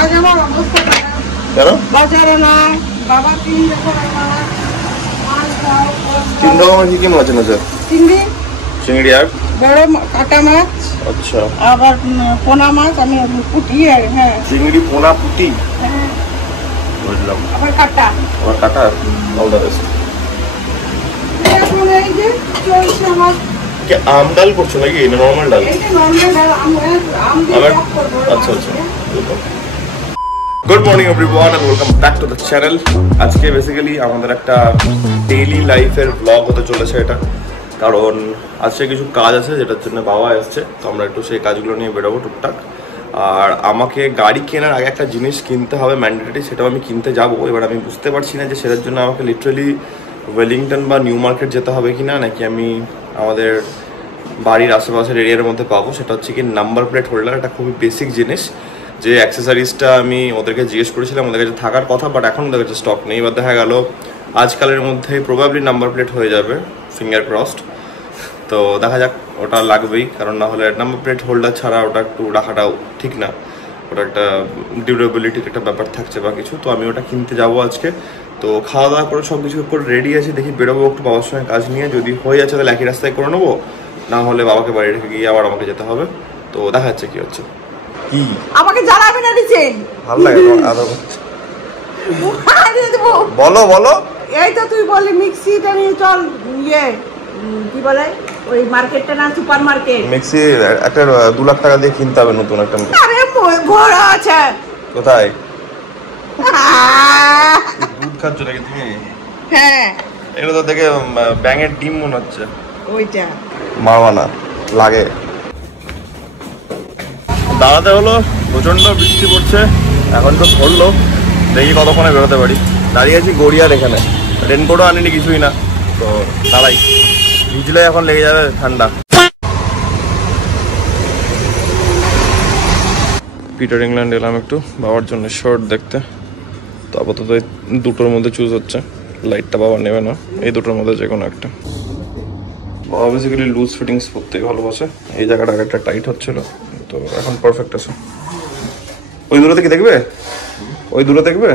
আজ আমার অবস্থা কেন? বাজারে না বাবা 3 রকমের মাছ দাও। 3 রকমের কি কি মাছ আছে? চিংড়ি, চিংড়ি আর বড় কাটা মাছ, আচ্ছা, আবার পোনা মাছ, আমি পুঁটি আর হ্যাঁ চিংড়ি, পোনা, পুঁটি, হ্যাঁ বুঝলাম। আবার কাটা। আবার কাটা, অল দ্য বেস্ট। এখন এই যে চলছে আমার কি আম ডাল করছো নাকি নরমাল ডাল? এই যে নরমাল ডাল আম দিয়ে আবার টক করবো। আচ্ছা আচ্ছা। Good morning everyone and welcome back to the channel. আজকে বেসিক্যালি আমাদের একটা ডেইলি লাইফের ব্লগ হতে চলেছে এটা, কারণ আজকে কিছু কাজ আছে যেটার জন্য বাবা এসছে, তো আমরা একটু সেই কাজগুলো নিয়ে বেরোবো টুকটাক। আর আমাকে গাড়ি কেনার আগে একটা জিনিস কিনতে হবে ম্যান্ডেটরি, সেটাও আমি কিনতে যাবো। এবার আমি বুঝতে পারছি না যে সেটার জন্য আমাকে লিটারালি ওয়েলিংটন বা নিউ মার্কেট যেতে হবে কিনা, নাকি আমি আমাদের বাড়ির আশেপাশের এরিয়ার মধ্যে পাবো। সেটা হচ্ছে কি নাম্বার প্লেট হোল্ডার। এটা খুবই বেসিক জিনিস, যে অ্যাক্সেসরিজটা আমি ওদেরকে জিজ্ঞেস করেছিলাম, ওদের কাছে থাকার কথা, বাট এখন ওদের কাছে স্টক নেই। এবার দেখা গেল আজকালের মধ্যে প্রবাবলি নাম্বার প্লেট হয়ে যাবে, ফিঙ্গার ক্রসড। তো দেখা যাক, ওটা লাগবেই, কারণ না হলে নাম্বার প্লেট হোল্ডার ছাড়া ওটা একটু রাখাটাও ঠিক না, ওটা একটা ডিউরেবিলিটির একটা ব্যাপার থাকছে বা কিছু। তো আমি ওটা কিনতে যাবো আজকে। তো খাওয়া দাওয়া করে সব কিছু করে রেডি আছে, দেখি বেরোবো একটু বাবার সঙ্গে কাজ নিয়ে। যদি হয়ে যাচ্ছে তাহলে একই রাস্তায় করে নেবো, না হলে বাবাকে বাড়ি রেখে গিয়ে আবার আমাকে যেতে হবে। তো দেখা যাচ্ছে কি হচ্ছে। কি আমাকে জ্বালাবে না দিছে ভালো লাগে বলো বলো। এই তো তুই বললি মিক্সিটা নিয়ে চল, ইয়ে কি বলে ওই মার্কেটটা না, সুপার মার্কেট। মিক্সি একটা 2 লাখ টাকা দিয়ে কিনতে হবে নতুন একটা। আরে বড় আছে কোথায়? দুধ খাচ্ছ নাকি তুমি? হ্যাঁ এগুলো তো দেখে ব্যাঙের ডিম মনে হচ্ছে। ওইটা মারবা না, লাগে। দাঁড়াতে হলো, প্রচন্ড বৃষ্টি পড়ছে, এখন তো ধরলো, দেখি কতক্ষণে বেরোতে পারি। দাঁড়িয়ে আছি গড়িয়ার এখানে, রেনকোটও আনিনি, কিছুই না। তো দাঁড়াই, ভিজলে এখন লেগে যাবে ঠান্ডা। পিটার ইংল্যান্ড এলাম একটু বাবার জন্য শার্ট দেখতে। তো আপাতত এই দুটোর মধ্যে চুজ হচ্ছে, লাইটটা বাবা নেবে না, এই দুটোর মধ্যে যে কোনো একটা। বাবা বেসিক্যালি লুজ ফিটিংস পরতেই ভালোবাসে, এই জায়গাটা একটা টাইট হচ্ছিল, তো এখন পারফেক্ট আছে। ওই দূরে থেকে দেখবে, ওই দূরে দেখবে।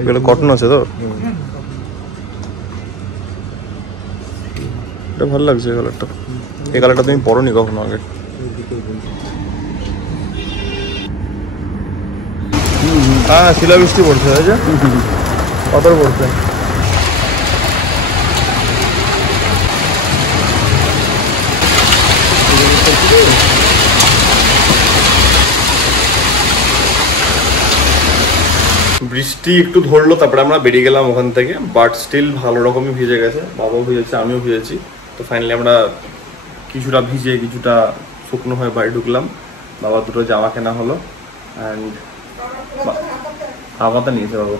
এগুলো কটন আছে তো, এটা ভালো লাগছে এই কালারটা। এই কালারটা তুমি পরোনি কখনো আগে? হ্যাঁ, শিলাবৃষ্টি পড়ছে, হয়েছে কত পড়ছে। বৃষ্টি একটু ধরলো, তারপরে আমরা বেরিয়ে গেলাম ওখান থেকে, বাট স্টিল ভালো রকমই ভিজে গেছে, বাবাও ভিজেছে, আমিও ভিজেছি। তো ফাইনালি আমরা কিছুটা ভিজে কিছুটা শুকনো হয়ে বাড়ি ঢুকলাম। বাবা দুটো জামা কেনা হলো, অ্যান্ড আমারটা নিয়েছে বাবু।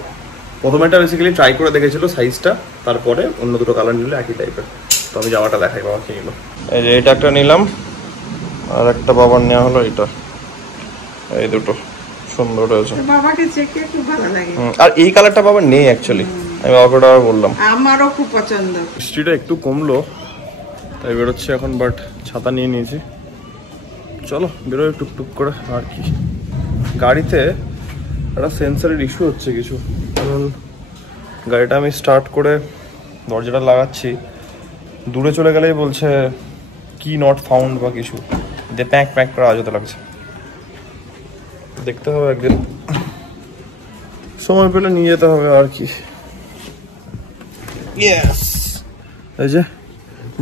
প্রথমেটা বেসিক্যালি ট্রাই করে দেখেছিল সাইজটা, তারপরে অন্য দুটো কালার নিলে একই টাইপের। তো আমি জামাটা দেখাই, বাবা কিনে নিল। এই যে এটা একটা নিলাম, আর একটা বাবার নেওয়া হলো এটা। এই দুটো সুন্দর হয়েছে, বাবাকে চেকে খুব ভালো লাগে। আর এই কালারটা বাবা নেই অ্যাকচুয়ালি, আমি বাবাকে ওটা বললাম। আমারও খুব পছন্দ। বৃষ্টিটা একটু কমলো তাই বেরোচ্ছি এখন, বাট ছাতা নিয়ে নিয়েছি। চলো বেরোয় টুকটুক করে। আর কি, গাড়িতে একটা সেন্সারের ইস্যু হচ্ছে কিছু, কারণ গাড়িটা আমি স্টার্ট করে দরজাটা লাগাচ্ছি, দূরে চলে গেলেই বলছে কি নট ফাউন্ড বা কিছু, দিয়ে প্যাক প্যাক করে আওয়াজ হতে লাগছে। দেখতে হবে একদিন, সময় পেলে নিয়ে যেতে হবে আর কি। ইয়েস, এই যে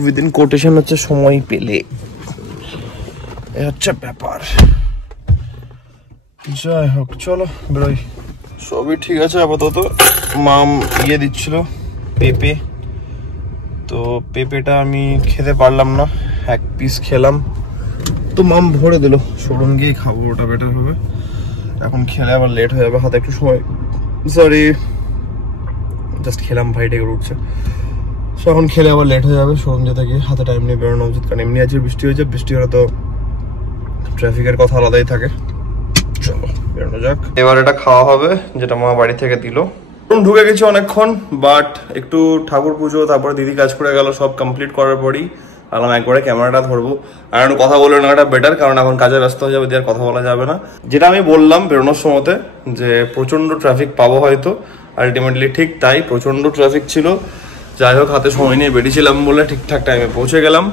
উইদিন কোটেশন হচ্ছে সময় পেলে, এ হচ্ছে ব্যাপার। যাই হোক, চলো বেরোই। সবই ঠিক আছে আপাতত। মাম ইয়ে দিচ্ছিল পেঁপে, তো পেঁপেটা আমি খেতে পারলাম না, 1 পিস খেলাম, তো মাম ভরে দিল। শোরুম গিয়ে খাবো, ওটা বেটার হবে। এখন খেলে আবার লেট হয়ে যাবে, হাতে একটু সময়, সরি জাস্ট খেলাম, ভাই ডেকে উঠছে। সো এখন খেলে আবার লেট হয়ে যাবে, শোরুম যেতে গিয়ে হাতে টাইম নিয়ে বেরোনো উচিত, কারণ এমনি আজকে বৃষ্টি হয়েছে, বৃষ্টি হলে তো ট্রাফিকের কথা আলাদাই থাকে। চলো বেরোনো যাক। এবার এটা খাওয়া হবে যেটা মা বাড়ি থেকে দিল। ঢুকে গেছি অনেকক্ষণ, বাট একটু ঠাকুর পুজো তারপরে দিদি কাজ করে গেল, সব কমপ্লিট করার পরই আলাম একবারে ক্যামেরাটা ধরবো আর একটু কথা বলে নেওয়াটা বেটার, কারণ এখন কাজে ব্যস্ত হয়ে যাবে, দিয়ে আর কথা বলা যাবে না। যেটা আমি বললাম বেরোনোর সময়তে যে প্রচন্ড ট্রাফিক পাবো হয়তো, আলটিমেটলি ঠিক তাই, প্রচন্ড ট্রাফিক ছিল। যাই হোক হাতে সময় নিয়ে বেরিয়েছিলাম বলে ঠিকঠাক টাইমে পৌঁছে গেলাম।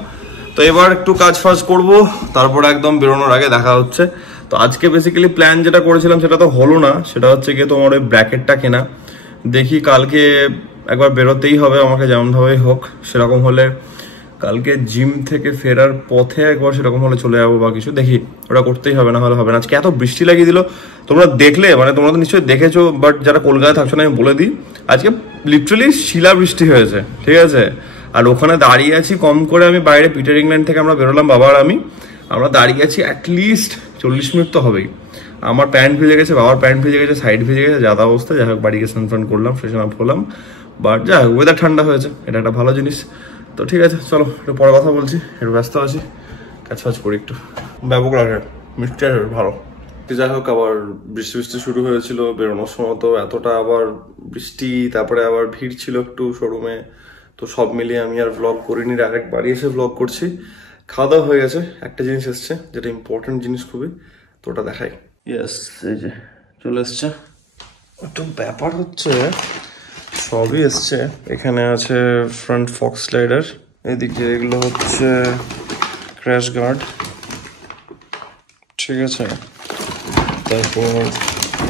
তো এবার একটু কাজ ফাজ করবো, তারপরে একদম বেরোনোর আগে দেখা হচ্ছে। তো আজকে বেসিক্যালি প্ল্যান যেটা করেছিলাম সেটা তো হলো না, সেটা হচ্ছে গিয়ে তোমার ওই ব্র্যাকেটটা কেনা। দেখি কালকে একবার বেরোতেই হবে আমাকে, যেমনভাবেই হোক। সেরকম হলে কালকে জিম থেকে ফেরার পথে একবার সেরকম হলে চলে যাবো বা কিছু, দেখি ওটা করতেই হবে, না হলে হবে না। আজকে এত বৃষ্টি লাগিয়ে দিল, তোমরা দেখলে, মানে তোমরা তো নিশ্চয়ই দেখেছো, বাট যারা কলকাতায় থাকছো না আমি বলে দিই, আজকে লিটারালি শিলা বৃষ্টি হয়েছে, ঠিক আছে। আর ওখানে দাঁড়িয়ে আছি কম করে, আমি বাইরে পিটার ইংল্যান্ড থেকে আমরা বেরোলাম বাবা আর আমরা দাঁড়িয়ে আছি অ্যাটলিস্ট 40 মিনিট তো হবেই। আমার প্যান্ট ভিজে গেছে, বাবার প্যান্ট ভিজে গেছে, সাইড ভিজে গেছে, যাতা অবস্থা। যাই হোক বাড়ি গিয়ে স্নান করলাম, ফ্রেশন আপ হলাম, বাট যাই হোক ওয়েদার ঠান্ডা হয়েছে, এটা একটা ভালো জিনিস। তো ঠিক আছে চলো একটু পরে কথা বলছি, একটু ব্যস্ত আছি, কাজ ফাজ করি একটু। ব্যাপক লাগে মিষ্টি আর ভালো। যাই হোক আবার বৃষ্টি শুরু হয়েছিল বেরোনোর সময়, তো এতটা আবার বৃষ্টি, তারপরে আবার ভিড় ছিল একটু শোরুমে, তো সব মিলিয়ে আমি আর ভ্লগ করিনি, ডাইরেক্ট বাড়ি এসে ভ্লগ করছি। খাওয়া দাওয়া হয়ে গেছে, একটা জিনিস এসছে যেটা ইম্পর্টেন্ট জিনিস খুবই, তো ওটা দেখাই। ইয়েস, এই যে চলে এসছে। একটু ব্যাপার হচ্ছে সবই এসছে, এখানে আছে ফ্রন্ট ফক্স স্লাইডার, এদিকে এগুলো হচ্ছে ক্র্যাশ গার্ড, ঠিক আছে, তারপর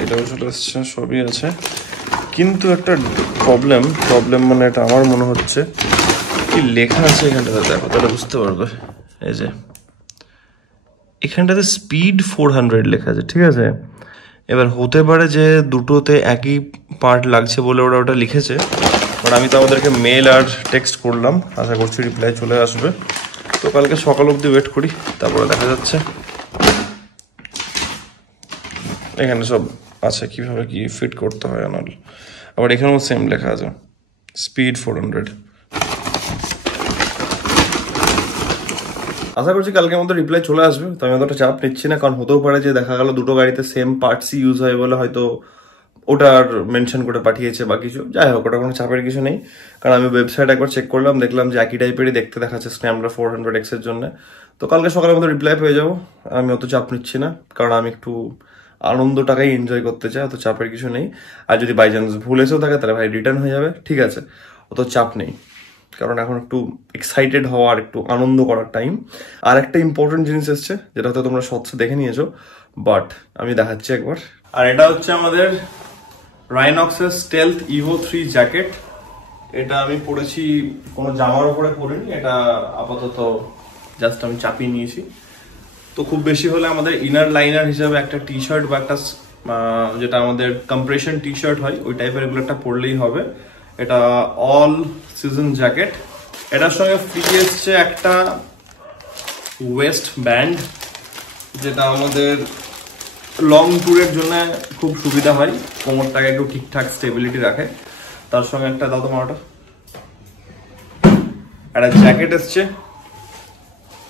এটাও চলে এসছে, সবই আছে। কিন্তু একটা প্রবলেম মানে এটা আমার মনে হচ্ছে, কি লেখা আছে এখানটাতে দেখো তাহলে বুঝতে পারবে। এই যে এখানটাতে স্পিড 400 লেখা আছে, ঠিক আছে। এবার হতে পারে যে দুটোতে একই পার্ট লাগছে বলে ওরা ওটা লিখেছে, বাট আমি তো আমাদেরকে মেল আর টেক্সট করলাম, আশা করছি রিপ্লাই চলে আসবে। তো কালকে সকাল অবধি ওয়েট করি, তারপরে দেখা যাচ্ছে। এখানে সব আছে কিভাবে কি ফিট করতে হয় আনাল, আবার এখানেও সেম লেখা আছে স্পিড 400। আশা করছি কালকের মধ্যে রিপ্লাই চলে আসবে, তো আমি অতটা চাপ নিচ্ছি না, কারণ হতেও পারে যে দেখা গেল দুটো গাড়িতে সেম পার্টসই ইউজ হয় বলে হয়তো ওটার মেনশন করে পাঠিয়েছে বা কিছু। যাই হোক ওটা কোনো চাপের কিছু নেই, কারণ আমি ওয়েবসাইট একবার চেক করলাম, দেখলাম যে একই টাইপেরই দেখতে দেখাচ্ছে স্ক্র্যাম্বলার 400X এর জন্য। তো কালকে সকালের মধ্যে রিপ্লাই পেয়ে যাবো, আমি অত চাপ নিচ্ছি না, কারণ আমি একটু আনন্দটাকেই এনজয় করতে চাই, অত চাপের কিছু নেই। আর যদি বাই চান্স ভুল এসেও থাকে তাহলে ভাই রিটার্ন হয়ে যাবে, ঠিক আছে, অত চাপ নেই, কারণ এখন একটু এক্সাইটেড হওয়ার, একটু আনন্দ করার টাইম। আর একটা ইম্পর্টেন্ট জিনিস এসছে যেটা হয়তো তোমরা স্বচ্ছ দেখে নিয়েছো, বাট আমি দেখাচ্ছি একবার। আর এটা হচ্ছে আমাদের রাইনক্সের স্টেলথ ইভো 3 জ্যাকেট। এটা আমি পরেছি, কোনো জামার উপরে পরিনি, এটা আপাতত জাস্ট আমি চাপিয়ে নিয়েছি। তো খুব বেশি হলে আমাদের ইনার লাইনার হিসাবে একটা টি শার্ট বা একটা যেটা আমাদের কম্প্রেশন টি শার্ট হয় ওই টাইপের এগুলো একটা পরলেই হবে। এটা অল সিজন জ্যাকেট। এটার সঙ্গে ফ্রি এসছে একটা ওয়েস্ট ব্যান্ড, যেটা আমাদের লং ট্যুরের জন্য খুব সুবিধা হয়, কোমরটাকে একটু ঠিকঠাক স্টেবিলিটি রাখে। তার সঙ্গে একটা দাও তোমার ওটা, একটা জ্যাকেট এসছে,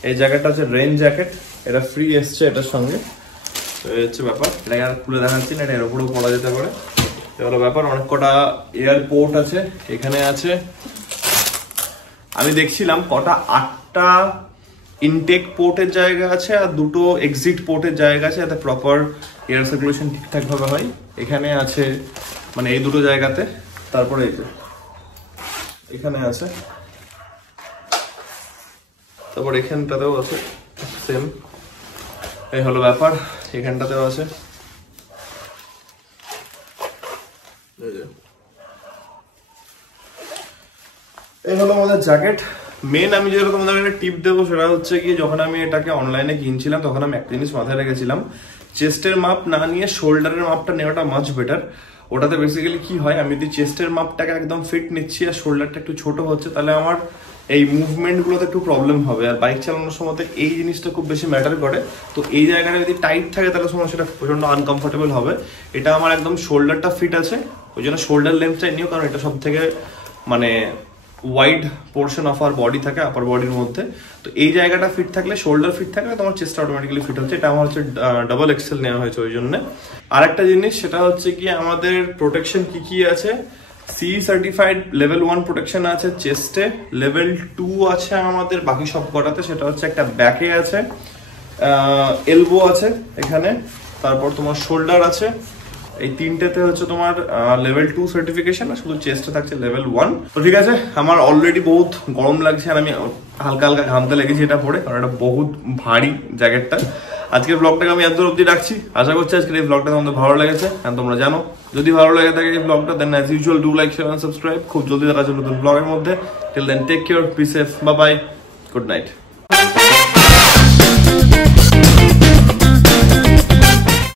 এই জ্যাকেটটা হচ্ছে রেইন জ্যাকেট, এটা ফ্রি এসছে এটার সঙ্গে। তো এই হচ্ছে ব্যাপার, এটাকে আর খুলে দেখাচ্ছি না, এটা এর উপরেও পরা যেতে পারে। এগুলো ব্যাপার। অনেক কটা এয়ারপোর্ট আছে এখানে আছে, আমি দেখছিলাম কটা 8টা ইনটেক পোর্টের জায়গা আছে আর 2টো এক্সিট পোর্টের জায়গা আছে, যাতে প্রপার এয়ার সার্কুলেশন ঠিকঠাক ভাবে হয়। এখানে আছে মানে এই দুটো জায়গাতে, তারপরে এই যে এখানে আছে, তারপর এখানটাতেও আছে সেম। এই হলো ব্যাপার, এখানটাতেও আছে। এই হলো আমাদের জ্যাকেট। মেন আমি যেটা তোমাদের একটা টিপ দেবো সেটা হচ্ছে কি, যখন আমি এটাকে অনলাইনে কিনছিলাম তখন আমি একটা জিনিস মাথায় রেখেছিলাম, চেস্টের মাপ না নিয়ে শোল্ডারের মাপটা নেওয়াটা মাচ বেটার। ওটাতে বেসিক্যালি কি হয়, আমি যদি চেস্টের মাপটাকে একদম ফিট নিচ্ছি আর শোল্ডারটা একটু ছোট হচ্ছে, তাহলে আমার এই মুভমেন্টগুলোতে একটু প্রবলেম হবে। আর বাইক চালানোর সময় এই জিনিসটা খুব বেশি ম্যাটার করে। তো এই জায়গাটা যদি টাইট থাকে তাহলে সমস্যাটা প্রচন্ড আনকমফোর্টেবল হবে। এটা আমার একদম শোল্ডারটা ফিট আছে, ওই জন্য শোল্ডার লেন্থটাই নিও, কারণ এটা সব থেকে মানে wide portion of our body থাকে আপার বডির মধ্যে। তো এই জায়গাটা ফিট থাকলে, শোল্ডার ফিট থাকলে তোমার চেস্ট অটোমেটিক্যালি ফিট হচ্ছে। এটা আমার হচ্ছে ডাবল এক্সেল নেওয়া হয়েছে ওই জন্য। আর একটা জিনিস সেটা হচ্ছে কি আমাদের প্রোটেকশন কি কি আছে, সি সার্টিফাইড লেভেল 1 প্রোটেকশন আছে চেস্টে, লেভেল 2 আছে আমাদের বাকি সব কটাতে, সেটা হচ্ছে একটা ব্যাকে আছে, এলবো আছে এখানে, তারপর তোমার শোল্ডার আছে, এই তিনটেতে হচ্ছে তোমার লেভেল 2 সার্টিফিকেশন, আর শুধু চেস্টে থাকছে লেভেল 1। তো ঠিক আছে, আমার অলরেডি বহুত গরম লাগছে আর আমি হালকা হালকা ঘামতে লেগেছি এটা পরে, কারণ এটা বহুত ভারী জ্যাকেটটা। আজকের ব্লগটাকে আমি এত অবধি রাখছি, আশা করছি আজকের এই ব্লগটা তোমাদের ভালো লেগেছে। আর তোমরা জানো যদি ভালো লেগে থাকে এই ব্লগটা, then as usual do like, share and subscribe. খুব জলদি দেখা যাচ্ছে নতুন ব্লগের মধ্যে। Till then take care, be safe, bye bye, good night.